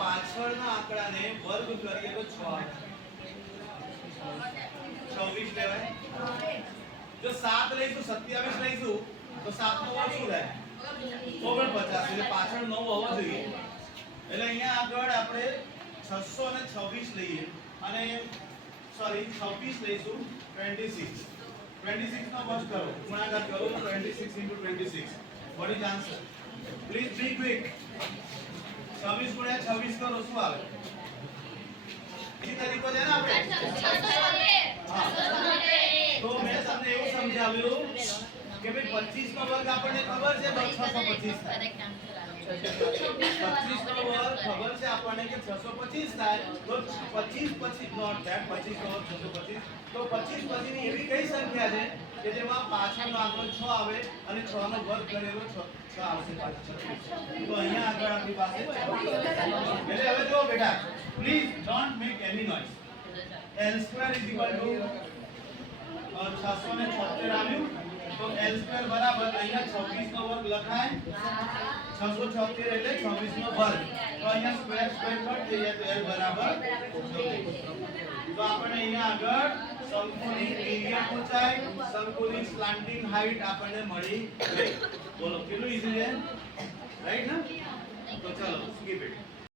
પાછળના આંકડાને વર્ગ કરીએ તો 6 આવે 26 લેવાય જો 7 લઈશું 27 લઈશું તો 7 નો વર્ગ શું થાય 49 એટલે પાછળ 9 હોવો જોઈએ એટલે અહીંયા આગળ આપણે 626 લઈએ અને સોરી 26 લઈશું 26 નો વર્ગ કરો ગુણાકાર કરો 26 * 26 what is answer please be quick 26 गुणिया 26 करो શું આવે એ તરીકો છે ને આપણે 676 તો મેં તમને એવું સમજાવ્યું કે ભાઈ 25 નો વર્ગ આપણને ખબર છે 625 થાય 25 નો વર્ગ ખબર છે આપણને કે 625 થાય તો 25 પછી નોટ ધેટ 25 નો વર્ગ 625 તો 25 પછીની એવી કઈ સંખ્યા છે કે જેમાં પાછળનો આંકડો 6 આવે અને 6 નો વર્ગ કરેલો 6 આવશે પાછળ તો અહીંયા આગળ આપણી પાસે એટલે હવે જો બેટા please don't make any noise L2 = 676 આવ્યું તો L2 બરાબર અહીંયા 26 નો વર્ગ લખાય 676 એટલે 26 નો વર્ગ તો અહીંયા સ્ક્વેર કટ થઈ જાય તો L બરાબર 26 તો આપણે અહીંયા આગળ શંકુની પીરિયડ ઊંચાઈ શંકુની સ્લાન્ટિંગ હાઈટ આપણને મળી ગઈ બોલો કેટલું ઈઝી છે રાઈટ ને તો ચલો સ્કીપ ઇટ